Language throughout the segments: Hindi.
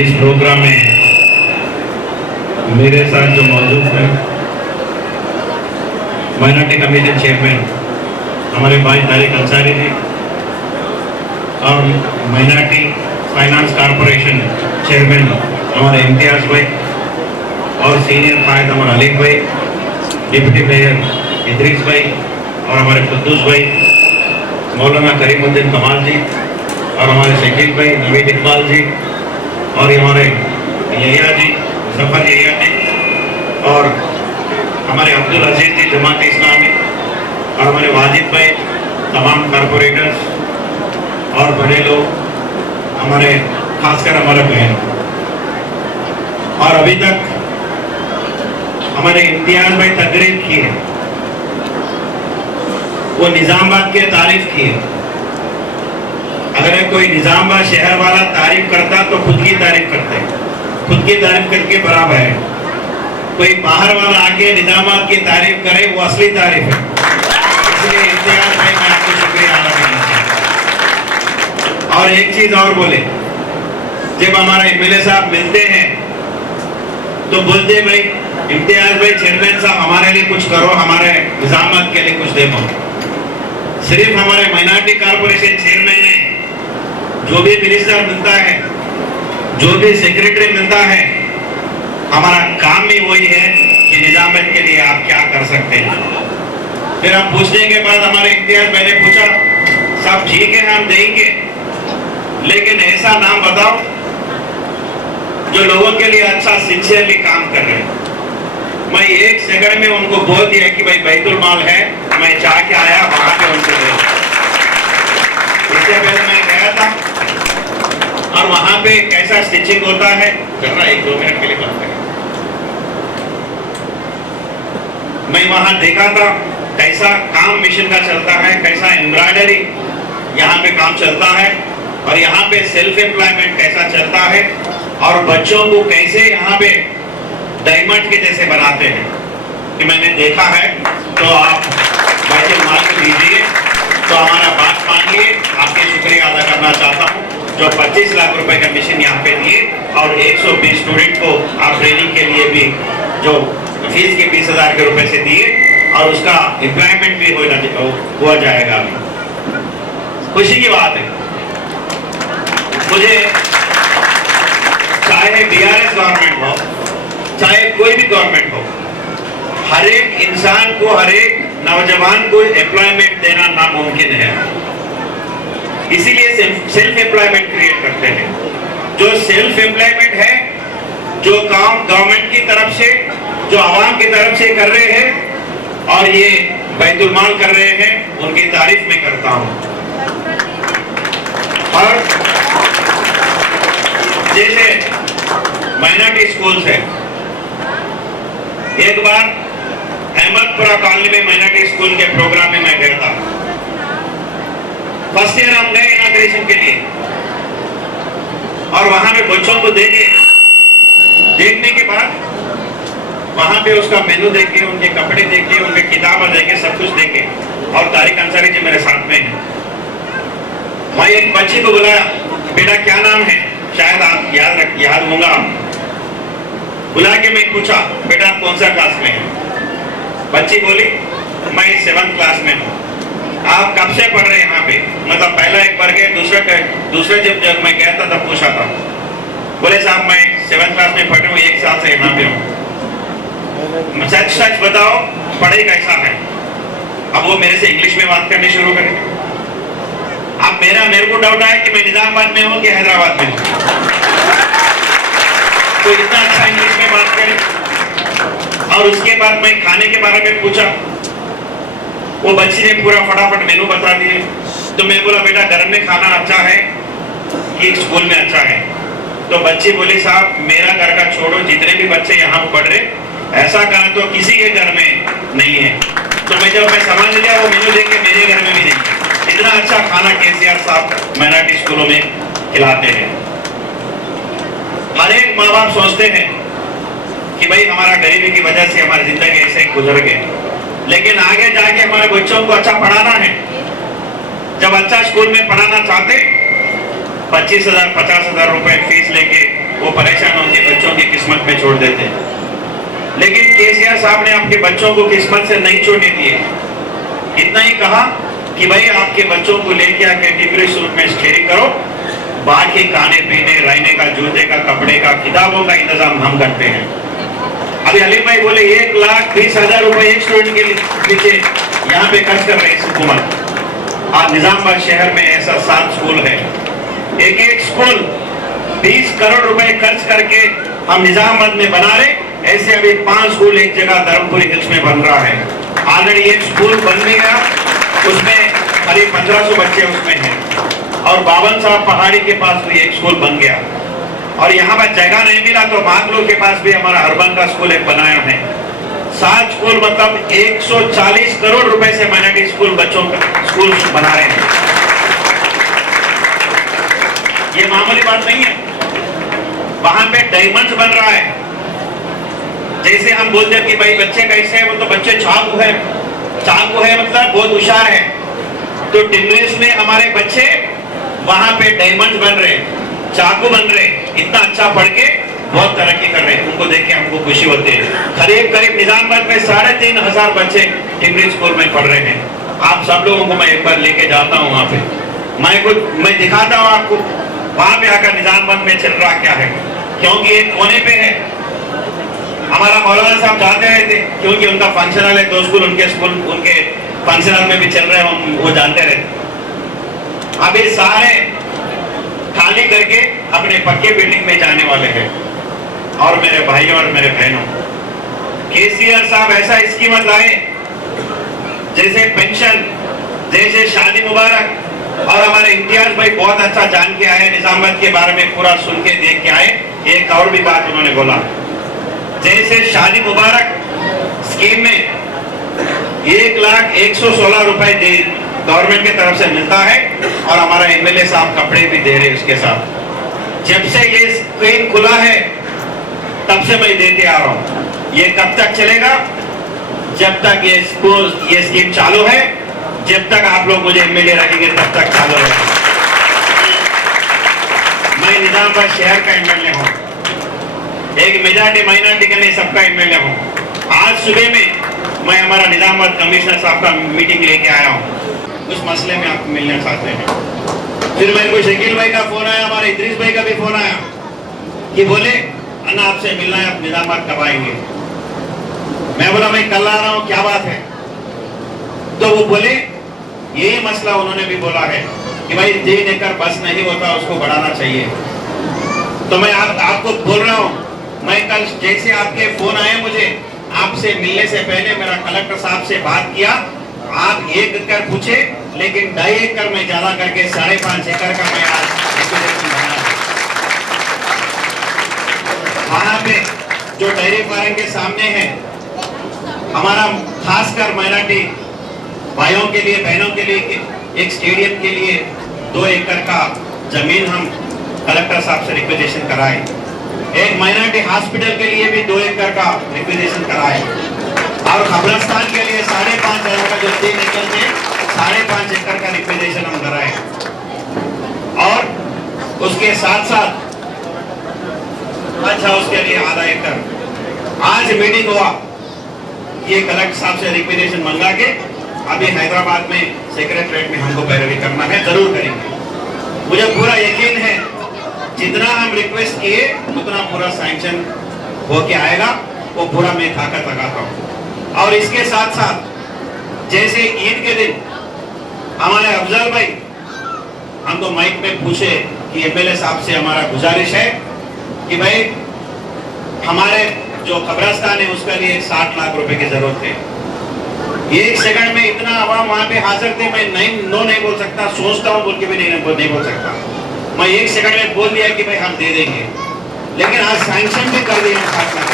इस प्रोग्राम में मेरे साथ जो मौजूद है माइनॉरिटी कमीशन चेयरमैन हमारे भाई तारिक अंसारी जी और माइनॉरिटी फाइनेंस कॉरपोरेशन चेयरमैन हमारे इम्तियाज भाई और सीनियर कायद हमारे अलीक भाई, डिप्टी मेयर इद्रीस भाई और हमारे कुद्दूस भाई, मौलाना करीमुद्दीन कमाल जी और हमारे शकील भाई, नवीद इकबाल जी और हमारे यहिया जी, जफर यहिया जी और हमारे अब्दुल अजीज जी जमात इस्लामी और हमारे वाजिद भाई, तमाम कारपोरेटर्स और बड़े लोग, हमारे खासकर हमारे बहन और अभी तक हमारे इम्तियाज भाई तकरीर की है, वो निजामाबाद की तारीफ की है। अगर कोई निजामाबाद शहर वाला तारीफ करता तो खुद की तारीफ करते, खुद की तारीफ करके बराबर है। कोई बाहर वाला आके निजामाबाद की तारीफ करे वो असली तारीफ है। इसलिए इम्तियाज भाई मैं आपको शुक्रिया अदा करना चाहता हूँ। और एक चीज और बोले, जब हमारा एमएलए साहब मिलते हैं तो बोलते भाई इम्तियाज भाई चेयरमैन साहब हमारे लिए कुछ करो, हमारे निजामाबाद के लिए कुछ देखो। सिर्फ हमारे माइनॉरिटी कॉर्पोरेशन चेयरमैन ने जो भी मिनिस्टर मिलता है, जो भी सेक्रेटरी मिलता है, हमारा काम भी वही है कि निजामाबाद के लिए आप क्या कर सकते हैं। फिर हम पूछने के बाद हमारे इम्तियाज भाई ने पूछा, सब ठीक है हम देंगे, लेकिन ऐसा नाम बताओ जो लोगों के लिए अच्छा सिंसियरली काम कर रहे हैं। मैं एक सेकंड में उनको बोल दिया कि भाई बैतुल माल है, मैं जाके आया वहां पे उनको दे। इससे पहले मैं गया था और वहां पे कैसा स्टिचिंग होता है, जरा 1-2 मिनट के लिए बात करें। मैं वहां देखा था कैसा काम मिशन का चलता है, कैसा एम्ब्रॉयडरी यहाँ पे काम चलता है और यहाँ पे सेल्फ एम्प्लॉयमेंट कैसा चलता है और बच्चों को कैसे यहाँ पे डायमंड के जैसे बनाते हैं कि मैंने देखा है। तो आप बैतुल माल को दीजिए, तो हमारा बात मानिए। आपके शुक्रिया अदा करना चाहता हूँ जो 25 लाख रुपए का मिशन यहाँ पे दिए और 120 स्टूडेंट को आप ट्रेनिंग के लिए भी जो फीस के 20,000 के रुपए से दिए और उसका एम्प्लॉयमेंट भी हुआ जाएगा। खुशी की बात है मुझे, चाहे बीआरएस गवर्नमेंट हो चाहे कोई भी गवर्नमेंट हो, हर एक इंसान को, हर एक नौजवान को एम्प्लॉयमेंट देना नामुमकिन है। इसीलिए सेल्फ एम्प्लॉयमेंट क्रिएट करते हैं। जो सेल्फ एम्प्लॉयमेंट है, जो काम गवर्नमेंट की तरफ से, जो आवाम की तरफ से कर रहे हैं और ये बैतुल माल कर रहे हैं, उनकी तारीफ मैं करता हूं। और जैसे माइनॉरिटी स्कूल्स है, एक बार अहमदपुरा कॉलोनी में माइनॉरिटी स्कूल के प्रोग्राम में मैं गया था। फर्स्ट ईयर हम गए इनॉग्रेशन के लिए और वहां पे बच्चों को देखने के बाद वहां पे उसका मेनू देखे, उनके कपड़े देखे, उनके किताबें देखे, सब कुछ देखे। और तारिक अंसारी जी मेरे साथ में हैं। मैं एक बच्ची को बुलाया, बेटा क्या नाम है, शायद आप याद होगा। बुला के मैं पूछा, बेटा कौन सा क्लास में है? बच्ची बोली मैं 7th क्लास में हूँ। आप कब से पढ़ रहे हैं यहाँ पे? मतलब पहला एक बार गए, दूसरे जब मैं गया था तब पूछा था। बोले साहब मैं 7th क्लास में पढ़ रहा हूँ, 1 साल से यहाँ पे हूँ। सच बताओ पढ़ाई कैसा है? अब वो मेरे से इंग्लिश में बात करनी शुरू करेंगे। अब मेरे को डाउट आया कि मैं निजामाबाद में हूँ कि हैदराबाद में हूँ। तो इतना अच्छा इंग्लिश में बात करें। और उसके बाद मैं खाने के बारे में पूछा, वो बच्ची ने पूरा फटाफट मेनू बता दिए। तो मैं बोला बेटा घर में खाना अच्छा है कि स्कूल में अच्छा है? तो बच्ची बोली साहब मेरा घर का छोड़ो, जितने भी बच्चे यहाँ पढ़ रहे, ऐसा कहा तो किसी के घर में नहीं है। तो जब मैं समझ लिया वो मेनू देख के मेरे घर में भी नहीं है। इतना अच्छा खाना केसीआर साहब माइनॉरिटी स्कूलों में खिलाते हैं। हर एक माँ बाप सोचते हैं कि भाई हमारा गरीबी की वजह से हमारी जिंदगी ऐसे गुजर गए, लेकिन आगे जाके हमारे बच्चों को अच्छा पढ़ाना है। जब अच्छा स्कूल में पढ़ाना चाहते 25,000 50,000 रुपए फीस लेके वो परेशान होकर बच्चों की किस्मत में छोड़ देते हैं। लेकिन केसीआर साहब ने आपके बच्चों को किस्मत से नहीं छोड़ने दिए। इतना ही कहा कि भाई आपके बच्चों को लेके आके टिमरी सूट में स्टेयरिंग करो, बाकी खाने पीने, रहने का, जूते का, कपड़े का, किताबों का इंतजाम हम करते हैं। अभी हलीम भाई बोले 1,20,000 रुपए एक स्टूडेंट के पीछे यहाँ पे खर्च कर रहे हैं हुकूमत। आज निजामाबाद शहर में ऐसा 7 स्कूल है, एक स्कूल 20 करोड़ रुपए खर्च करके हम निजामाबाद में बना रहे। ऐसे अभी 5 स्कूल एक जगह धर्मपुरी हिल्स में बन रहा है। ऑलरेडी एक स्कूल बन भी गया, उसमें करीब 1500 बच्चे उसमें हैं। और बावन साहब पहाड़ी के पास भी एक स्कूल बन गया। और यहाँ पर जगह नहीं मिला तो बागलू के पास भी हमारा अर्बन का स्कूल एक बनाया है। 7 स्कूल मतलब 140 करोड़ रुपए से माइनॉरिटी स्कूल बच्चों का स्कूल बना रहे हैं। ये मामूली बात नहीं है। वहां पे डायमंड्स बन रहा है। जैसे हम बोलते हैं कि भाई बच्चे कैसे हैं, वो तो बच्चे चाकू है। चाकू है मतलब बहुत होशियार है। तो टिमरीज में हमारे बच्चे वहां पे डायमंड बन रहे, चाकू बन रहे, इतना अच्छा पढ़ के बहुत तरक्की कर रहे हैं। उनको देख के हमको खुशी होती है। करीब निजामाबाद में 3,500 बच्चे टिमरी स्कूल में पढ़ रहे हैं। आप सब लोगों को मैं एक बार लेके जाता हूँ वहां पे, मैं दिखाता हूँ आपको वहां पे आकर निजामाबाद में चल रहा क्या है। क्योंकि एक कोने पे है, हमारा मौलाना साहब जानते रहे थे, क्योंकि उनका फंक्शन हॉल है, 2 स्कूल उनके फंक्शन हॉल में भी चल रहे हैं, हम वो जानते रहे। अभी सारे खाली करके अपने पक्के बिल्डिंग में जाने वाले हैं। और मेरे भाइयों और मेरे बहनों, केसीआर साहब ऐसा स्कीम लाए जैसे पेंशन, जैसे शादी मुबारक। और हमारे इम्तियाज भाई बहुत अच्छा जान के आए, निजामाबाद के बारे में पूरा सुन के देख के आए। एक और भी बात उन्होंने बोला, जैसे शादी मुबारक स्कीम में 1,01,16 रुपए गवर्नमेंट की तरफ से मिलता है। और हमारा एमएलए साहब कपड़े भी दे रहे उसके साथ। जब से ये स्कीम खुला है तब से मैं देते आ रहा हूँ। ये कब तक चलेगा? जब तक ये स्कीम चालू है, जब तक आप लोग मुझे एमएलए रखेंगे तब तक चालू रहेगा। मैं निजामाबाद शहर का एमएलए हूँ, एक मेजॉरिटी माइनॉरिटी का नहीं, सबका एमएलए हूँ। आज सुबह में मैं हमारा निजामाबाद कमिश्नर साहब का मीटिंग लेके आया हूँ, उस मसले में आप मिलना चाहते हैं। फिर मेरे को शकील भाई का फोन आया, हमारे इद्रीस भाई का भी फोन आया कि बोले अन्ना आपसे मिलना है, आप निजामाबाद कब आएंगे? मैं बोला मैं कल आ रहा हूँ, क्या बात है? तो वो बोले यही मसला उन्होंने भी बोला है कि भाई 3 एकड़ बस नहीं होता, उसको बढ़ाना चाहिए। तो मैं आपको बोल रहा हूँ, मैं कल जैसे आपके फोन आए मुझे, आपसे मिलने से पहले मेरा कलेक्टर साहब से बात किया। आप 1 एकड़ पूछे, लेकिन 2.5 एकड़ में ज्यादा करके 5.5 एकड़ का मैं आज वहां पे जो डेयरी फार्म के सामने है, हमारा खासकर माइनॉरिटी भाइयों के लिए, बहनों के लिए एक स्टेडियम के लिए 2 एकड़ का जमीन हम कलेक्टर साहब से रिक्वेजेशन कराए। एक माइनॉरिटी हॉस्पिटल के लिए भी 2 एकड़ का रिक्वेजेशन कराए। और कब्रिस्तान के लिए 5.5 एकड़ का जो 3 एकड़ थे, 5.5 एकड़ का रिक्वेजेशन हम कराए। और उसके साथ साथ अच्छा उसके लिए आधा एकड़। आज मीटिंग हुआ, ये कलेक्टर साहब से रिक्वेजेशन मंगा के अभी हैदराबाद में सेक्रेटरीट में हमको पैरवी करना है, जरूर करेंगे। मुझे पूरा यकीन है जितना हम रिक्वेस्ट किए उतना पूरा सैंक्शन होके आएगा, वो पूरा मैं ताकत लगाता हूँ। और इसके साथ साथ जैसे ईद के दिन हमारे अफजल भाई हमको माइक में पूछे कि एमएलए साहब से हमारा गुजारिश है कि भाई हमारे जो कब्रिस्तान है उसके लिए 60 लाख रुपए की जरूरत है। 1 सेकंड में इतना आवाम वहां पे हाजिर थे, मैं नहीं बोल सकता, सोचता हूँ बोल के भी नहीं बोल सकता। मैं 1 सेकंड में बोल दिया कि भाई हम दे देंगे, लेकिन आज सैंक्शन भी कर दिया 60 लाख।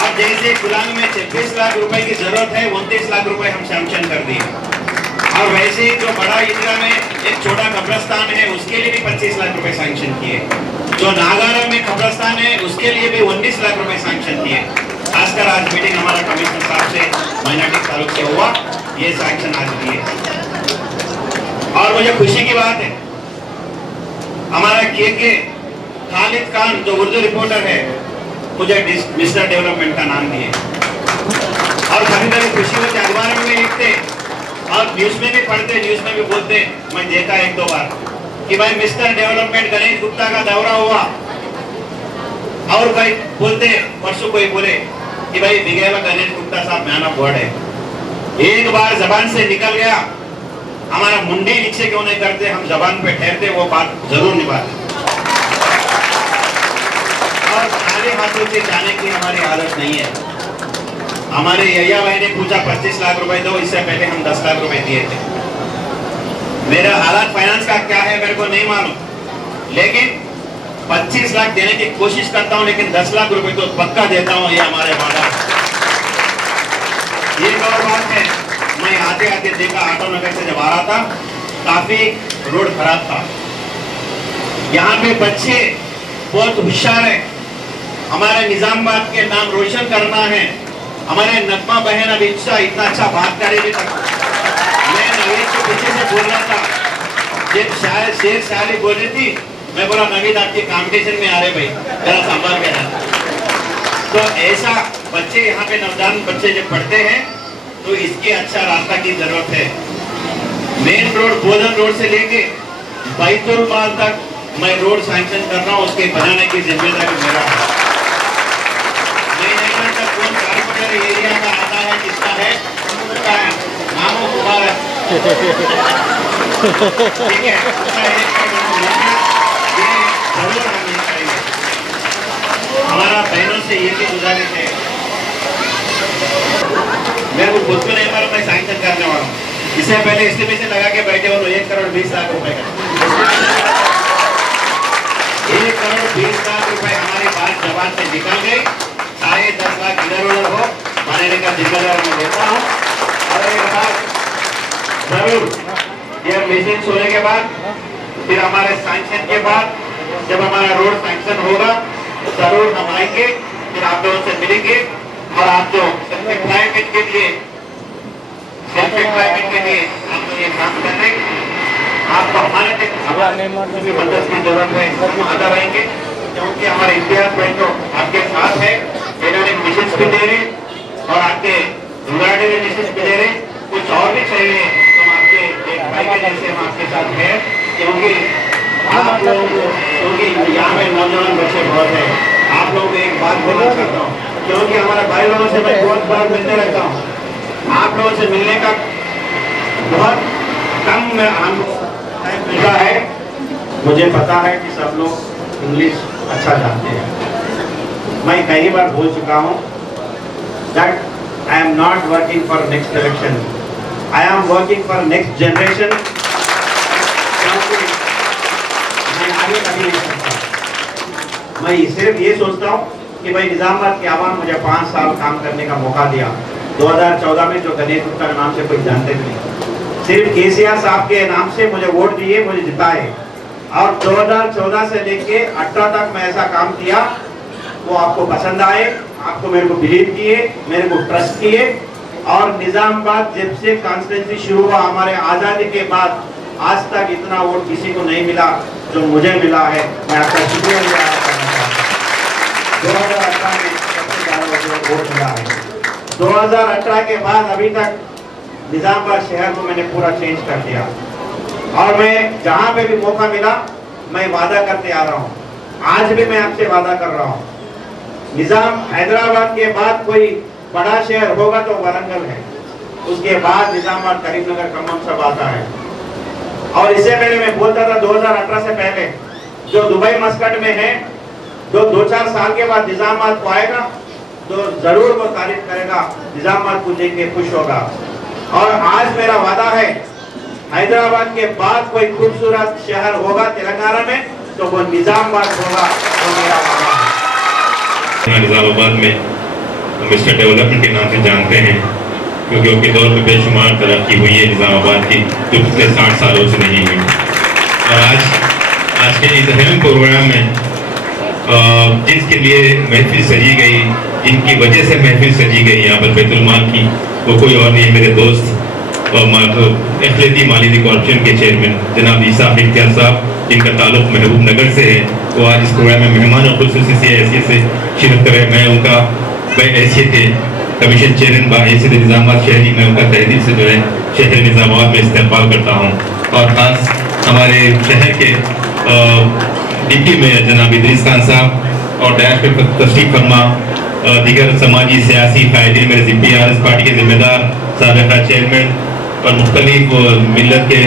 अब जैसे गुलामी में 26 लाख रुपए की जरूरत है, 29 लाख रुपए हम सैंक्शन कर दिए। और वैसे ही जो बड़ा ईदगाह में एक छोटा कब्रिस्तान है उसके लिए भी 25 लाख रुपए सैंक्शन किए। जो नागारा में कब्रिस्तान है उसके लिए भी 19 लाख रुपए सैंक्शन किए। खासकर आज मीटिंग हमारा कमिश्नर साहब से माइनॉरिटी ताल्लुक से हुआ, ये सैंक्शन आज दिए। और मुझे खुशी की बात है, हमारा के खालिद खान जो उर्दू रिपोर्टर है मुझे मिस्टर डेवलपमेंट का नाम दिए, और कभी कभी खुशी होती अखबार में भी लिखते और न्यूज में भी पढ़ते, न्यूज में भी बोलते, मैं देखा एक दो बार कि भाई मिस्टर डेवलपमेंट गणेश गुप्ता का दौरा हुआ, और कोई बोलते परसों कोई बोले कि भाई बिगेला गणेश गुप्ता साहब मैन ऑफ वर्ड है। एक बार जबान से निकल गया, हमारा मुंडी नीचे क्यों नहीं करते, हम जबान पे ठहरते, वो बात जरूर निभाते, और खाली हाथों से जाने की हमारी आदत नहीं है। हमारे यैया भाई ने पूछा 25 लाख रुपए दो, इससे पहले हम 10 लाख रुपए दिए थे। मेरा हालात फाइनेंस का क्या है मेरे को नहीं मालूम, लेकिन 25 लाख देने की कोशिश करता हूं, लेकिन 10 लाख रुपए तो पक्का देता हूं, ये हमारे वादा। एक और बात है, मैं आते आते देखा आटो नगर से जब आ रहा था, काफी रोड खराब था। यहाँ पे बच्चे बहुत होशियार है, हमारे निजामाबाद के नाम रोशन करना है। हमारे नगमा बहन अब इतना अच्छा बात करेगी तक मैं नवीद के पीछे से बोल रहा था, जब शायद शेर शायरी बोल रही थी, मैं बोला नवीद आपके कंपटीशन में आ रहे भाई, जरा संभाल के रहना। तो ऐसा बच्चे यहाँ पे नौजवान बच्चे जब पढ़ते हैं तो इसके अच्छा रास्ता की जरूरत है। मेन रोड बोधन रोड से लेके बैतुल माल तक मैं रोड सैंक्शन कर रहा हूँ, उसके बनाने की जिम्मेदारी मेरा है। मैं नहीं जानता कौन कारपोरेटर एरिया का आता है, किसका है, उसका नाम मुबारक, ठीक है, उसका जरूर हम नहीं करेंगे। हमारा बहनों से ये भी गुजारिश है, मेरे को खुद को नहीं मालूम, मैं सैंक्शन करने वाला हूँ। इससे पहले एस्टिमेशन लगा के बैठे हो 1 करोड़ 20 लाख रुपए का, 1 करोड़ 20 लाख रुपए हमारी बात जबान से निकल गई। साढ़े 10 लाख इधर उधर हो बनाने का जिम्मेदार मैं लेता हूँ। और एक बात जरूर, ये मीटिंग होने के बाद फिर हमारे सैंक्शन के बाद जब हमारा रोड सैंक्शन होगा जरूर हम आएंगे, फिर आप लोगों से मिलेंगे, और आप जो सेल्फ एम्प्लॉयमेंट के लिए आप ये काम कर रहे हैं, आपको हमारे भी मदद की जरूरत है, हम आगे रहेंगे, क्योंकि हमारे इम्तियाज भाई तो आपके साथ है, इन्होंने मिशन भी दे रहे और आपके रुगाड़ी में मिशन भी दे रहे, कुछ और भी चाहिए तो आपके एक भाई के जैसे हम आपके साथ हैं, क्योंकि आप लोगों को, क्योंकि यहाँ में नौजवान बच्चे बहुत है। आप लोगों को एक बात बोलना चाहता हूँ, क्योंकि हमारे भाई लोगों से मैं बहुत बार मिलते रहता हूँ, आप लोगों से मिलने का बहुत कम टाइम मिलता है। मुझे पता है कि सब लोग इंग्लिश अच्छा जानते हैं, मैं कई बार बोल चुका हूँ that I am not working for next election, I am working for next generation। मैं आगे कभी नहीं सकता, मैं सिर्फ ये सोचता हूँ कि भाई निजामाबाद के आवाम मुझे 5 साल काम करने का मौका दिया। 2014 में जो गणेश गुप्ता के नाम से कोई जानते नहीं, सिर्फ केसीआर साहब के नाम से मुझे वोट दिए, मुझे जिताए, और 2014 से लेके 18 तक मैं ऐसा काम किया, वो आपको पसंद आए, आपको मेरे को बिलीव किए, मेरे को ट्रस्ट किए, और निजामाबाद जब से कॉन्स्टिट्यूंसी शुरू हुआ हमारे आज़ादी के बाद आज तक इतना वोट किसी को नहीं मिला जो मुझे मिला है। मैं आपका शुक्रिया अदा करना चाहता हूँ। 2018 में सबसे ज़्यादा वोट मिला है। 2018 के बाद अभी तक निजामाबाद शहर को मैंने पूरा चेंज कर दिया, और मैं जहाँ पे भी मौका मिला मैं वादा करते आ रहा हूँ, आज भी मैं आपसे वादा कर रहा हूँ, हैदराबाद के बाद कोई बड़ा शहर होगा तो वारंगल है, उसके बाद निजामाबाद, करीमनगर, खम्मम सब आता है। और इससे पहले मैं बोलता था 2018 से पहले जो दुबई मस्कट में है, जो 2-4 साल के बाद निजामाबाद को आएगा तो जरूर वो तारीफ करेगा, निजामाबाद को देख के खुश होगा। और आज मेरा वादा है, हैदराबाद के बाद कोई खूबसूरत शहर होगा तेलंगाना में तो वो निजामाबाद होगा, वो मेरा वादा है। निजामाबाद में मिस्टर डेवलपमेंट के नाम से जानते हैं, क्योंकि उनके दौर में बेशुमार तरक्की हुई है निजामाबाद की, जो पिछले 60 सालों से नहीं हुई। और आज के इस अहम प्रोग्राम में जिसके लिए महफिल सजी गई, जिनकी वजह से महफिल सजी गई यहाँ पर बैतुल माल की, वो कोई और नहीं, मेरे दोस्त और अखिलती माली कॉर्पोरेशन के चेयरमैन जनाब ईसा इख्तियार साहब, जिनका ताल्लुक महबूब नगर से है, वो आज इस प्रोग्राम में मेहमान और खुसूसी से हैसियत से शिरकत करें। मैं उनका हैसियत कमीशन चेयरमैन बाहैसियत निज़ामाबाद शहरी में उनका तहदील से जो है शहर निज़ामाबाद में इस्तेमाल करता हूँ। और ख़ास हमारे शहर के डिप्टी मेयर जनाब इदरीस खान साहब और डैश पे तशरीफ फरमा दीगर समाजी सियासी कायदे मेरे PRS पार्टी के जिम्मेदार साबिक़ा चेयरमैन और मुख्तलिफ मिलत के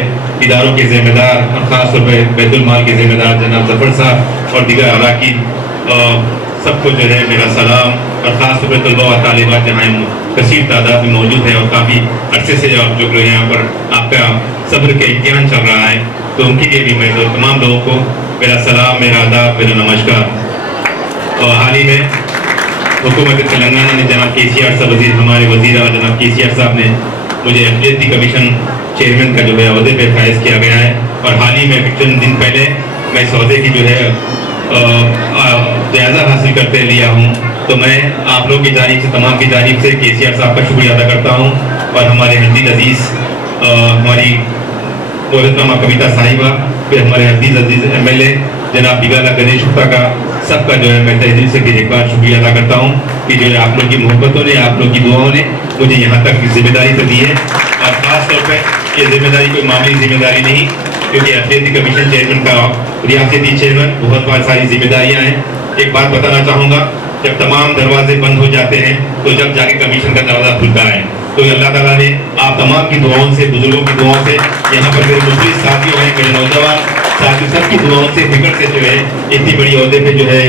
इदारों के जिम्मेदार और ख़ास तौर पर बैतुल माल के जिम्मेदार जनाब जफर साहब और दीगर अराकीन, सबको जो है मेरा सलाम। और ख़ास तौर पर तलबा व तालिबात जहाँ कसीर तादाद में मौजूद है और काफ़ी अरसे से आप जो यहाँ पर आपका सब्र का इम्तिहान चल रहा है, तो उनके लिए भी मैं तो तमाम लोगों को मेरा सलाम, मेरा आदाब, मेरा नमस्कार। और हाल ही में हुकूमत तेलंगाना ने जनाब KCR साहब हमारे वज़ीर जनाब KCR साहब ने मुझे FGT कमीशन चेयरमैन का जो है अहदे पे फाइज किया गया है। और हाल ही में चंद दिन पहले मैं इस अहदे की जो है जायज़ा हासिल करते लिया हूँ। तो मैं आप लोगों की जानिब से, तमाम की जानिब से KCR साहब का शुक्रिया अदा करता हूँ। और हमारे हदीद अजीज़ हमारी दौलतनामा कविता साहिबा, फिर हमारे हदीद MLA जनाब बिगाला गणेश गुप्ता का, सबका जो है मैं तहदील से फिर एक बार शुक्रिया अदा करता हूँ कि जो है आप लोग की मोहब्बतों ने, आप लोग की दुआओं ने मुझे यहाँ तक जिम्मेदारी तो दी है। और ख़ास तौर पर ये जिम्मेदारी कोई मामूली जिम्मेदारी नहीं, क्योंकि FGT कमीशन चेयरमैन का रियासती चेयरमैन बहुत सारी जिम्मेदारियाँ हैं। एक बात बताना चाहूँगा, जब तमाम दरवाजे बंद हो जाते हैं तो जब जाके कमीशन का दरवाज़ा खुलता है, तो अल्लाह ताला ने आप तमाम की दुआओं से, बुजुर्गों की दुआओं से, यहाँ पर मेरे मुस्लिम साथियों हैं, मेरे नौजवान साथियों, सबकी दुआओं से, फिक्र से जो है इतनी बड़ी अहदे पे जो है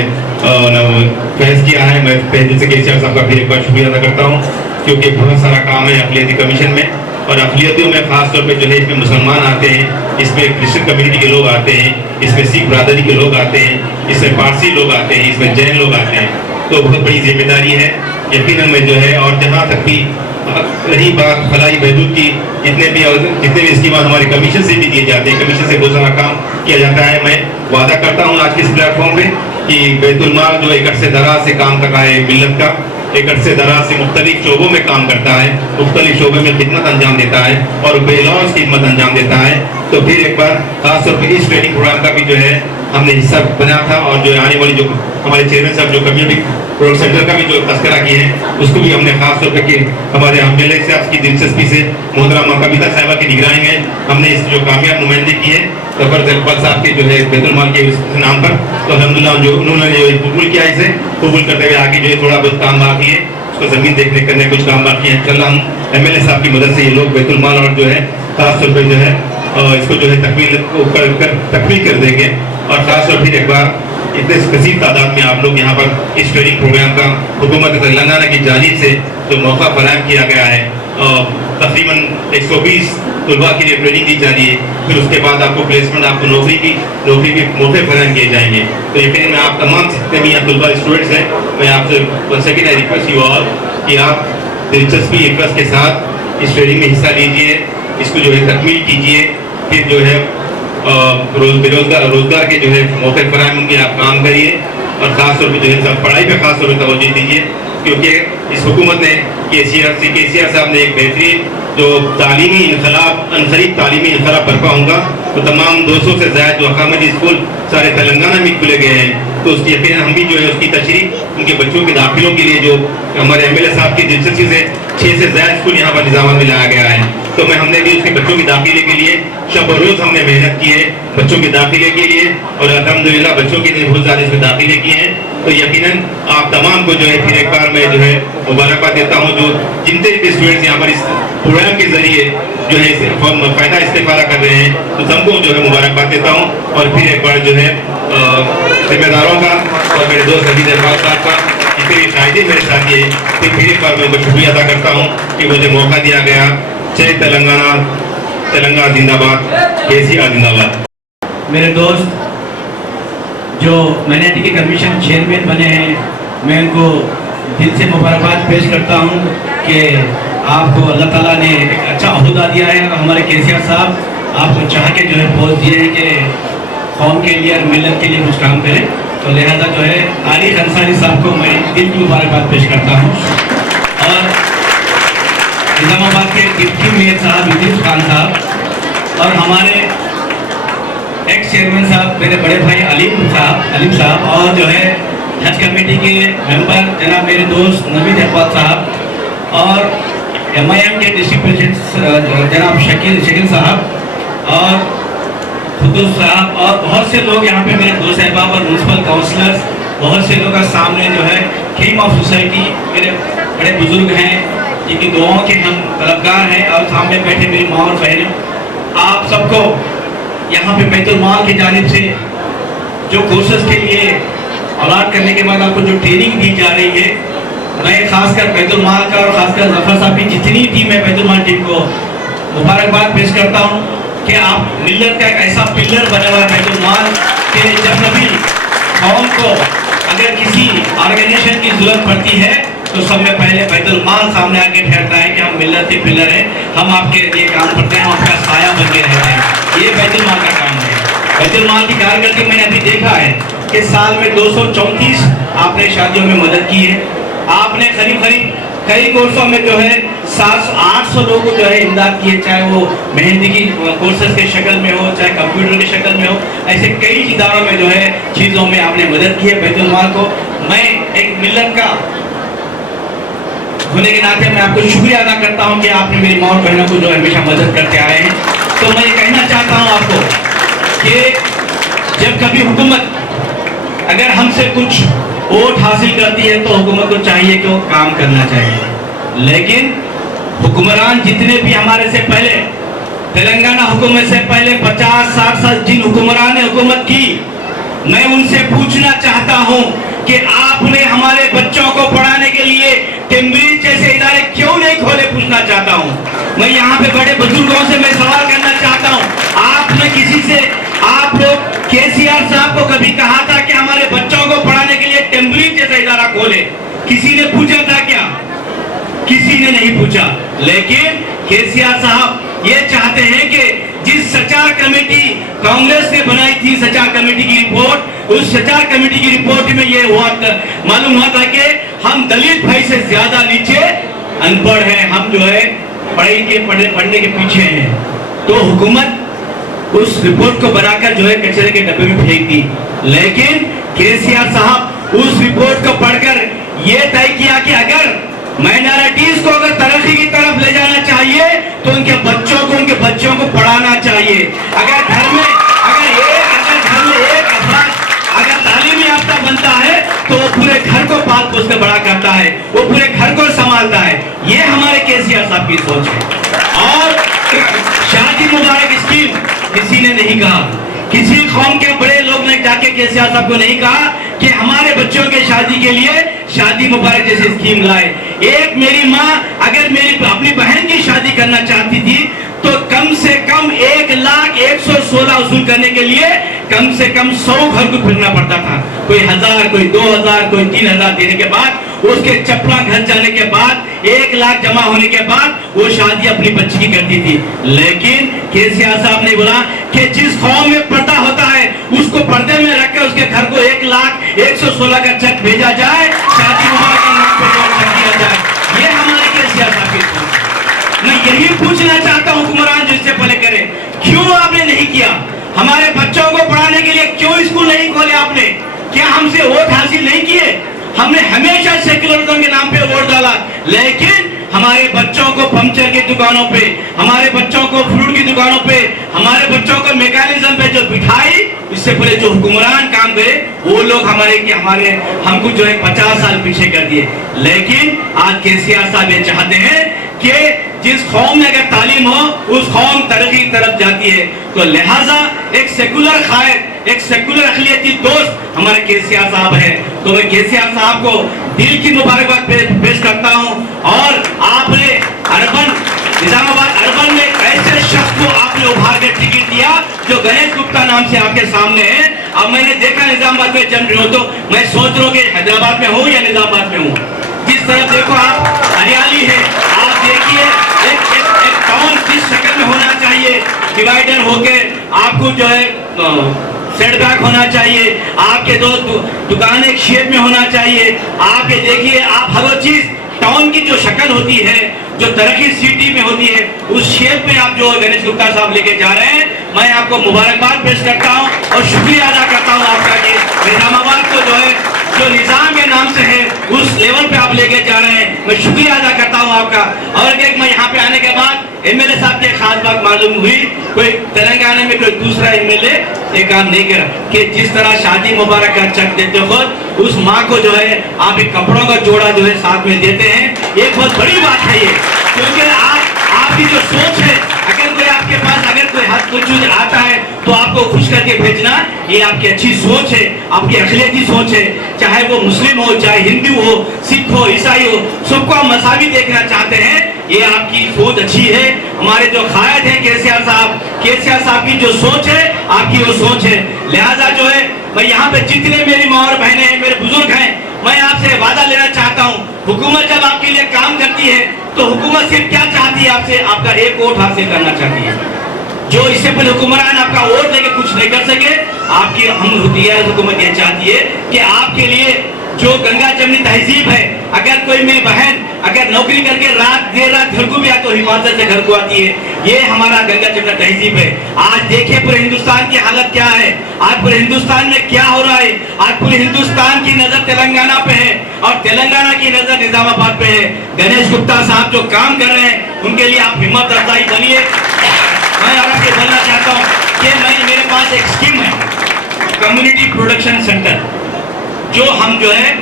फैज किया है। मैं पहले से KCR साहब का फिर एक बार शुक्रिया अदा करता हूँ, क्योंकि बहुत सारा काम है अक़लियती कमीशन में। और अक़लियतियों में ख़ास तौर पे जो है इसमें मुसलमान आते हैं, इसमें क्रिश्चियन कम्युनिटी के लोग आते हैं, इसमें सिख बरादरी के लोग आते हैं, इसमें पारसी लोग आते हैं, इसमें जैन लोग आते हैं। तो बहुत बड़ी जिम्मेदारी है यकीनन में जो है। और जहाँ तक भी रही बात फलाई बहबूद की, जितने भी स्कीम हमारे कमीशन से भी दिए जाते हैं, कमीशन से बहुत सारा काम किया जाता है। मैं वादा करता हूँ आज के इस प्लेटफॉर्म पे कि बैतुल माल जो एक अरसे दराज से काम कर रहा है, मिल्लत का एक अरसे दराज से मुख्तलिफ शोबों में काम करता है, मुख्तलिफ शोबों में खिदमत अंजाम देता है और बेलौस खिदमत अंजाम देता है। तो फिर एक बार खास तौर पर इस ट्रेनिंग प्रोग्राम का भी जो है हमने हिस्सा बना था, और जो आने वाली जो हमारे चेयरमैन साहब जो कम्युनिटी प्रोग्राम सेंटर का भी जो तस्करा किए हैं, उसको भी हमने खास तौर पर हमारे MLA साहब की दिलचस्पी से, मोहतरमा कविता साहिबा की निगरानी में हमने इस जो कामयाब नुमाइंदगी की है जफर इकबाल साहब के जो है बैतुल माल के नाम पर, तो अल्हम्दुलिल्लाह जो उन्होंने जो कबूल किया, इसे कबूल करते हुए आगे जो है थोड़ा बहुत काम बाकी है, उसको ज़मीन देखने करने कुछ काम बाकी है। इंशाअल्लाह हम MLA साहब की मदद से ये लोग बैतुल माल और जो है खास तौर पर जो है इसको जो है तकमील कर देंगे। और ख़ास तौर पर एक बार इतने कसीर तादाद में आप लोग यहाँ पर इस ट्रेनिंग प्रोग्राम का हुकूमत तेलंगाना की जानिब से जो मौका फराहम किया गया है, तकरीबन 120 तलबा के लिए ट्रेनिंग दी जा रही है। फिर उसके बाद आपको प्लेसमेंट, आपको नौकरी के मौके फराहम किए जाएंगे। तो यकीन में आप तमाम जितने भी यहाँ तलबा स्टूडेंट्स हैं, मैं आपसे one second I request you all कि आप दिलचस्पी इंटरेस्ट के साथ इस ट्रेनिंग में हिस्सा लीजिए, इसको जो है तकमील कीजिए। फिर जो है रोजगार के जो है मौके फराहम होंगे, आप काम करिए और ख़ास तौर पर जो है पढ़ाई पे ख़ास तौर पर तवज्जो दीजिए, क्योंकि इस हुकूमत ने KCR साहब ने एक बेहतरीन जो तालीमी इनकलाब अनकरीब तालीमी इनकलाब बरपा होगा, तो तमाम 200 से ज़्यादा जो अकामती स्कूल सारे तेलंगाना में खुले गए हैं, तो उसकी यकीन हम भी जो है उसकी तशरीह उनके बच्चों के दाखिलों के लिए जो हमारे MLA साहब की दिलचस्पी से 6 से ज़्यादा स्कूल यहाँ पर निज़ामाबाद में लाया गया है। तो हमने भी उसके बच्चों की दाखिले के लिए शब और रोज़ हमने मेहनत की है बच्चों के दाखिले के लिए, और अल्हम्दुलिल्लाह बच्चों के लिए बहुत ज़्यादा इसमें दाखिले किए हैं। तो यकीनन आप तमाम को जो है फिर एक बार मैं जो है मुबारकबाद देता हूँ, जो जितने भी स्टूडेंट्स यहाँ पर इस प्रोग्राम के ज़रिए जो है फ़ायदा इस्तेफादा कर रहे हैं, तो सबको जो है मुबारकबाद देता हूँ। और फिर एक बार जो है जिम्मेदारों का और मेरे दोस्त अजीज इकबाल साहब का, जितने भी कायदे मेरे साथ ये, फिर एक बार मैं उनको शुक्रिया अदा करता हूँ कि मुझे मौका दिया गया। जय तेलंगाना, तेलंगाना जिंदाबाद, KCR जिंदाबाद। मेरे दोस्त जो मैनेटी के कमीशन चेयरमैन बने हैं, मैं उनको दिल से मुबारकबाद पेश करता हूं कि आपको अल्लाह ताला ने एक अच्छा अहदा दिया है। और हमारे KCR साहब आपको चाह के जो है पोस्ट दिए हैं कि कौम के लिए और मिलत के लिए कुछ काम करें, तो लिहाजा जो है आरिफ अंसारी साहब को मैं दिल की मुबारकबाद पेश करता हूँ। और निज़ामाबाद के डिप्टी मेयर साहब इदरीस खान साहब और हमारे एक्स चेयरमैन साहब, मेरे बड़े भाई अलीम साहब और जो है हज कमेटी के मेंबर जनाब मेरे दोस्त नवीद इकबाल साहब और MIM के डिस्ट्रिक्ट प्रेसिडेंट जनाब शकील साहब और खुदूस साहब और बहुत से लोग यहाँ पे मेरे दोस्त साहब और म्यूनसिपल काउंसलर्स, बहुत से लोग का सामने जो है टीम ऑफ सोसाइटी मेरे बड़े बुजुर्ग हैं जिनकी दुआओं के हम तलबगार हैं और सामने बैठे मेरी माँ और बहनें, आप सबको यहाँ पे बैतुल माल की जानिब से जो कोर्सेज के लिए अलाट करने के बाद आपको जो ट्रेनिंग दी जा रही है, मैं खासकर बैतुल माल का और खासकर जफर साहब की जितनी टीम है बैतुल माल टीम को मुबारकबाद पेश करता हूँ कि आप मिल्लत का एक ऐसा पिलर बना हुआ है बैतुल माल कि जब कभी कौम को अगर किसी ऑर्गेनाइजेशन की जरूरत पड़ती है तो सब में पहले बैतुल माल सामने आके ठहरता है कि हम मिल्लत के पिलर हैं, हम आपके लिए काम करते हैं, हम आपका साया बन के रहते हैं। ये बैतुल माल का काम है। बैतुल माल की कारकर्दगी मैंने अभी देखा है कि साल में 234 आपने शादियों में मदद की है। आपने करीब कई कोर्सों में जो है 700-800 लोगों को जो है इमदाद की है, चाहे वो मेहंदी की कोर्सेज के शक्ल में हो, चाहे कंप्यूटर की शक्ल में हो, ऐसे कई इदारों में जो है चीज़ों में आपने मदद की है बैतुल माल को। मैं एक मिल्लत का होने के नाते मैं आपको शुक्रिया अदा करता हूं कि आपने मेरी माँ और बहनों को जो हमेशा मदद करते आए हैं। तो मैं ये कहना चाहता हूं आपको कि जब कभी हुकूमत अगर हमसे कुछ वोट हासिल करती है तो हुकूमत को चाहिए कि वो काम करना चाहिए, लेकिन हुक्मरान जितने भी हमारे से पहले तेलंगाना हुकूमत से पहले 50-60 साल जिन हुक्मरान ने हुकूमत की, मैं उनसे पूछना चाहता हूं कि आपने हमारे बच्चों को पढ़ाने के लिए कैम्ब्रिज जैसे इदारे क्यों नहीं खोले, पूछना चाहता हूं। मैं यहाँ पे बड़े बुजुर्गों से मैं सवाल करना चाहता हूं, आपने किसी से, आप लोग KCR साहब को कभी कहा था कि हमारे बच्चों को पढ़ाने के लिए कैम्ब्रिज जैसा इदारा खोले? किसी ने पूछा था क्या? किसी ने नहीं पूछा। लेकिन KCR साहब ये चाहते हैं कि जिस सचार कमेटी कांग्रेस ने बनाई थी, सचार कमेटी की रिपोर्ट, उस सचार कमेटी की रिपोर्ट में ये मालूम हुआ था कि हम दलित भाई से ज्यादा नीचे अनपढ़ हैं, हम जो है पढ़ने के पीछे हैं। तो हुकूमत उस रिपोर्ट को बनाकर जो है कचरे के डब्बे में फेंक दी। लेकिन KCR साहब उस रिपोर्ट को पढ़कर ये तय किया कि अगर माइनॉरिटीज को अगर तरक्की की तरफ ले जाना चाहिए तो उनके बच्चों को पढ़ाना चाहिए। अगर घर में एक अफराद अगर तालीम याफ्ता बनता है तो वो पूरे घर को पाल पोस कर बड़ा करता है, वो पूरे घर को संभालता है। ये हमारे KCR साहब की सोच है। और शादी मुबारक स्कीम किसी ने नहीं कहा, किसी कौम के बड़े लोग ने जाके KCR साहब को नहीं कहा कि हमारे बच्चों के शादी के लिए शादी मुबारक जैसी स्कीम लाए। एक मेरी माँ अगर मेरी अपनी बहन की शादी करना चाहती थी तो कम से कम 1,116 वसूल करने के लिए कम से कम 100 घर को फिरना पड़ता था। कोई 1000, कोई 2000, कोई 3000 देने के बाद, उसके चपला घर जाने के बाद 1 लाख जमा होने के बाद वो शादी अपनी बच्ची की करती थी। लेकिन KCR साहब ने बोला कि जिस कौम में पर्दा होता है उसको पर्दे में रखकर उसके घर को 1,116 का चेक भेजा जाए, शादी मुबारक के नाम पे चेक किया जाए। ये हमारे KCR साहब की सोच। मैं यही पूछना चाहता हूँ हुक्मरान जो इससे पहले करे, क्यों आपने नहीं किया? हमारे बच्चों को पढ़ाने के लिए क्यों स्कूल नहीं खोले आपने? क्या हमसे वोट हासिल नहीं किए? हमने हमेशा सेक्युलरिज्म के नाम पे वोट डाला, लेकिन हमारे बच्चों को पंचर की दुकानों पे, हमारे बच्चों को फ्रूट की दुकानों पे, हमारे बच्चों को मैकेनिज्म पे जो बिठाई, इससे पहले जो हुक्मरान काम करे वो लोग हमको जो है 50 साल पीछे कर दिए। लेकिन आज KCR साहब ये चाहते हैं कि जिस कौम में अगर तालीम हो उस कौम तरक्की की तरफ जाती है। तो लिहाजा एक सेकुलर कायद, एक सेकुलर अखिलियती दोस्त हमारे KCR साहब है। तो मैं KCR साहब को दिल की मुबारकबाद पेश करता हूं। और आपने निजामाबाद अर्बन में ऐसे शख्स को आपने उभार कर टिकट दिया जो गणेश गुप्ता नाम से आपके सामने है। अब मैंने देखा निजामाबाद में जम रही हो तो मैं सोच रहा हूँ कि हैदराबाद में हूँ या निजामाबाद में हूँ। जिस तरफ देखो आप हरियाली है, आप देखिए एक टाउन किस शक्ल में होना चाहिए, डिवाइडर होके आपको जो है सेटबैक होना चाहिए, आपके दो दुकान एक शेप में होना चाहिए। आप ये देखिए, आप हर चीज टाउन की जो शक्ल होती है, जो तरक्की सिटी में होती है, उस शेप में आप जो गणेश गुप्ता साहब लेके जा रहे हैं, मैं आपको मुबारकबाद पेश करता हूँ और शुक्रिया अदा करता हूँ आपका कि निजामाबाद को जो है जो निज़ाम के नाम से है उस लेवल पे आप लेके जा रहे हैं। मैं शुक्रिया अदा करता हूँ आपका। और एक मैं यहाँ पे आने के बाद एमएलए साहब की खास बात मालूम हुई, कोई तेलंगाना में कोई दूसरा एमएलए ये काम नहीं करा कि जिस तरह शादी मुबारक का चेक देते हो उस माँ को जो है आप एक कपड़ों का जोड़ा जो है साथ में देते हैं। ये बहुत बड़ी बात है ये, क्योंकि आपकी जो सोच है, अगर कोई आपके पास अगर कोई हद कुछ आता है तो आपको खुश करके भेजना, ये आपकी अच्छी सोच है, आपकी अखिलती सोच है। चाहे वो मुस्लिम हो, चाहे हिंदू हो, सिख हो, ईसाई हो, सबको हम मसावी देखना चाहते हैं। ये आपकी सोच अच्छी है। हमारे जो कायद है केसीआर साहब की जो सोच है आपकी वो सोच है। लिहाजा जो है मैं यहाँ पे जितने मेरी माँ और बहनें हैं, मेरे बुजुर्ग हैं, मैं आपसे वादा लेना चाहता हूँ, हुकूमत जब आपके लिए काम करती है तो हुकूमत सिर्फ क्या चाहती है आपसे, आपका एक वोट हासिल करना चाहती है। जो इससे पहले हुक्मरान आपका वोट लेके कुछ नहीं कर सके, आपकी हम होती है हुकूमत ये चाहती है कि आपके लिए जो गंगा जमनी तहजीब है, अगर कोई मेरी बहन अगर नौकरी करके देर रात घर को भी आए तो हिफाजत से घर को आती है, ये हमारा गंगा जमना तहजीब है। आज देखिए पूरे हिंदुस्तान की हालत क्या है, आज पूरे हिंदुस्तान में क्या हो रहा है। आज पूरे हिंदुस्तान की नजर तेलंगाना पे है और तेलंगाना की नजर निजामाबाद पे है। गणेश गुप्ता साहब जो काम कर रहे हैं उनके लिए आप हिम्मत अफजाई बनिए। मैं आपसे बोलना चाहता हूँ कि मेरे पास एक स्कीम है, कम्युनिटी प्रोडक्शन सेंटर, जो हम जो है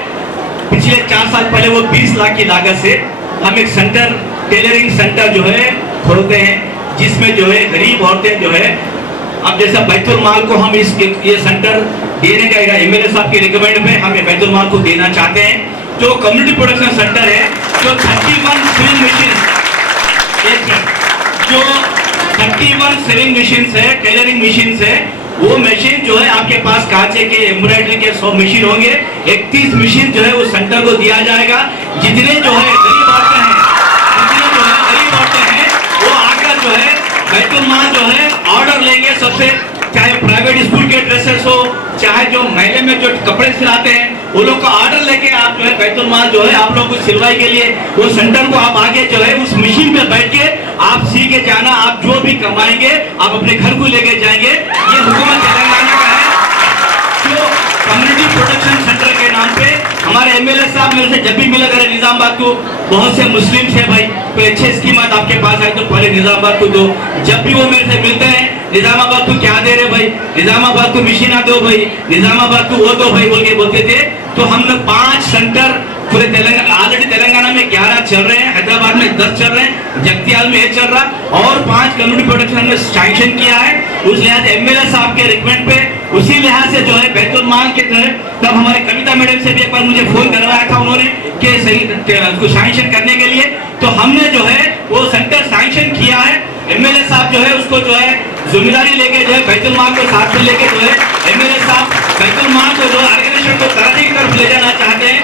पिछले 4 साल पहले वो 20 लाख की लागत से हम एक सेंटर, टेलरिंग सेंटर जो है खोलते हैं, जिसमें जो है गरीब औरतें जो है अब जैसा बैतुल माल को हम ये सेंटर देने का एमएलए साहब की रिकमेंड पे हम बैतुल माल को देना चाहते हैं। जो कम्युनिटी प्रोडक्शन सेंटर है, जो 31 सिविंग मशीन, जो 31 सिविंग मशीन है, टेलरिंग मशीन है, वो मशीन जो है आपके पास कांचे के एम्ब्रॉयडरी के 100 मशीन होंगे, 31 मशीन जो है उस सेंटर को दिया जाएगा। जितने जो है गरीब औरतें हैं वो आकर जो है बैतुल माल जो है ऑर्डर लेंगे सबसे, चाहे प्राइवेट स्कूल के ड्रेसेस हो, चाहे जो मेले में जो कपड़े सिलाते हैं वो लोग का ऑर्डर लेके आप जो है बैतुल माल जो है आप लोग को सिलवाई के लिए वो सेंटर को आप आगे जो है उस मशीन पे बैठ के आप सी के जाना, आप जो भी कमाएंगे आप अपने घर को लेके जाएंगे। ये हुकूमत तेलंगाना का है। जो कम्युनिटी प्रोडक्शन सेंटर के नाम पे हमारे एमएलए साहब मेरे से जब भी मिला करें निजामाबाद को, बहुत से मुस्लिम थे भाई, कोई अच्छे स्कीम आपके पास आए तो पहले निजामाबाद को दो। जब भी वो मेरे से मिलते हैं, निजामाबाद को क्या दे रहे भाई, निजामाबाद को मशीना दो भाई, निजामाबाद को वो दो भाई बोल के बोलते थे। तो हम लोग 5 सेंटर पूरे ऑलरेडी तेलंगाना में 11 चल रहे हैं, हैदराबाद में 10 चल रहे हैं, जगतियाल में 1 चल रहा और 5 कम्युनिटी प्रोडक्शन में सैंक्शन किया है। उस लिहाज एमएलए साहब के रिकमेंड पे उसी लिहाज से जो है बैतुल माल के जो है, तब हमारे कविता मैडम से भी एक बार मुझे फोन करवाया था उन्होंने कि सही सैंक्शन करने के लिए, तो हमने जो है वो सेंटर सैंक्शन किया है। एमएलए साहब जो है उसको जो है जिम्मेदारी लेके जो है बैतुल माल को साथ में लेके जो है एमएलए साहब बैतुल माल को जो ऑर्गेनाइजेशन को तरक्की की तरफ ले जाना चाहते हैं।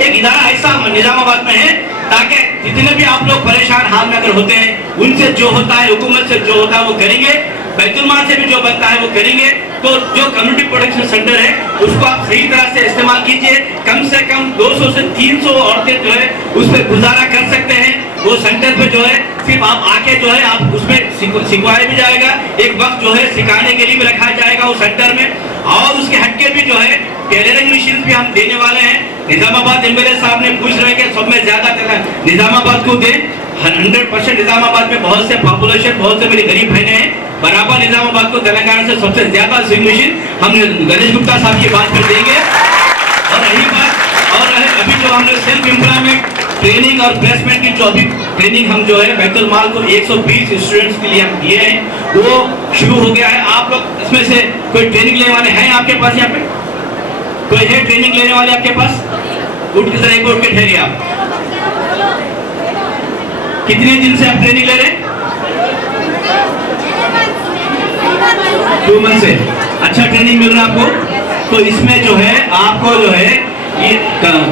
एक इदारा ऐसा निजामाबाद में है ताकि जितने भी आप लोग परेशान हाल में अगर होते हैं, उनसे जो होता है, हुकूमत से जो होता है वो करेंगे, बैतुल माल से भी जो बनता है वो करेंगे। तो जो कम्युनिटी प्रोडक्शन सेंटर है उसको आप सही तरह से इस्तेमाल कीजिए। कम से कम 200 से 300 औरतें जो है उस पर गुजारा कर सकते हैं। वो सेंटर पे जो है सिर्फ आप आके जो है आप उसमें सिखवाया भी जाएगा, एक वक्त जो है सिखाने के लिए भी रखा जाएगा उस सेंटर में। और उसके हटके भी जो है टेलरिंग मशीन भी हम देने वाले हैं। निजामाबाद एमएलए साहब ने पूछ रहे कि सब में ज्यादा निजामाबाद को दें। 100% निजामाबाद में बहुत से पॉपुलेशन, बहुत से मेरी गरीब बहनें हैं, बराबर निजामाबाद को तेलंगाना से सबसे ज्यादा स्विंग मशीन हम गणेश गुप्ता साहब की बात पर देंगे। और रही बात, और अभी जो हमने सेल्फ एम्प्लॉयमेंट ट्रेनिंग और प्लेसमेंट की जो अभी ट्रेनिंग हम जो है बैतुल माल को 120 स्टूडेंट्स के लिए हम दिए हैं, वो शुरू हो गया है। आप लोग इसमें से कोई ट्रेनिंग लेने वाले हैं आपके पास? यहाँ पे कोई है ट्रेनिंग लेने वाले आपके पास? उठ के जरा एक उठ के ठहरिए। आप कितने दिन से आप ट्रेनिंग ले रहे हैं? 2 मंथ से। अच्छा ट्रेनिंग मिल रहा है आपको। तो इसमें जो है आपको जो है ये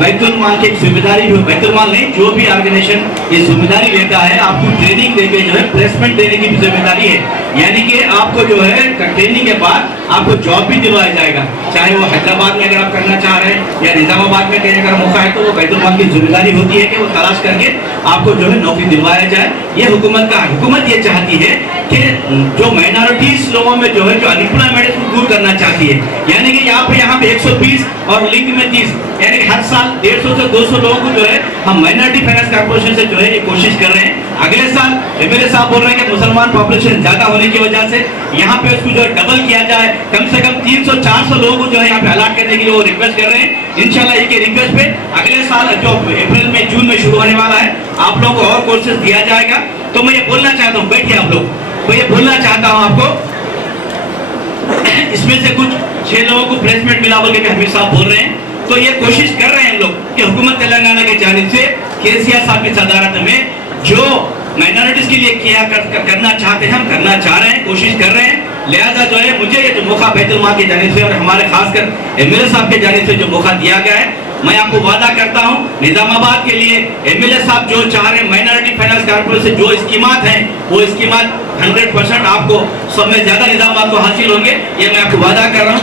बैतुल माल की जिम्मेदारी, बैतुल माल नहीं, जो भी ऑर्गेनाइजेशन ये जिम्मेदारी लेता है आपको ट्रेनिंग देके जो है प्लेसमेंट देने की भी जिम्मेदारी है। यानी कि आपको जो है ट्रेनिंग के बाद आपको जॉब भी दिलवाया जाएगा, चाहे वो हैदराबाद में अगर आप करना चाह रहे हैं या निजामाबाद में कहीं अगर मौका है तो वो बैतुल माल की जिम्मेदारी होती है कि वो तलाश करके आपको जो है नौकरी दिलवाया जाए। ये हुकूमत ये चाहती है कि जो माइनॉरिटीज लोगों में जो है जो अनएम्प्लॉयमेंट है उसको दूर करना चाहती है, यानी कि यहाँ पे 120 और लिंक में 30, यानी कि हर साल 150 से 200 लोगों को जो है हम माइनॉरिटी फाइनेंस कॉर्पोरेशन से जो है ये कोशिश कर रहे हैं। अगले साल एमएलए साहब बोल रहे हैं कि मुसलमान पॉपुलेशन ज्यादा होने की वजह से यहाँ पे उसको जो है डबल किया जाए, कम से कम 300-400 लोगों को जो है यहाँ पे अलॉट करने के लिए वो रिक्वेस्ट कर रहे हैं। इंशाल्लाह एक रिक्वेस्ट पे अगले साल जो अप्रैल में जून में शुरू होने वाला है आप लोगों को और कोर्सेज दिया जाएगा। तो मैं ये बोलना चाहता हूँ, बैठिए आप लोग, मैं ये बोलना चाहता हूँ आपको, इसमें से कुछ 6 लोगों को प्लेसमेंट मिला बोल के हमीद साहब बोल रहे हैं। तो ये कोशिश कर रहे हैं हम लोग कि हुकूमत तेलंगाना की जानिब से केसीआर साहब की सदारत में जो माइनॉरिटीज के लिए किया करना चाहते हैं हम करना चाह रहे हैं, कोशिश कर रहे हैं। लिहाजा जो है मुझे ये जो मौका बैतुल माल की जानिब से और हमारे खासकर एमएलए साहब की जानिब से जो मौका दिया गया है, मैं आपको वादा करता हूं निजामाबाद के लिए एमएलए साहब जो चाह रहे हैं माइनॉरिटी फाइनेंस कॉर्पोरेशन से जो स्कीमात हैं वो स्कीमात 100% आपको सब में ज्यादा निजामात को हासिल होंगे, ये मैं आपको वादा कर रहा हूं।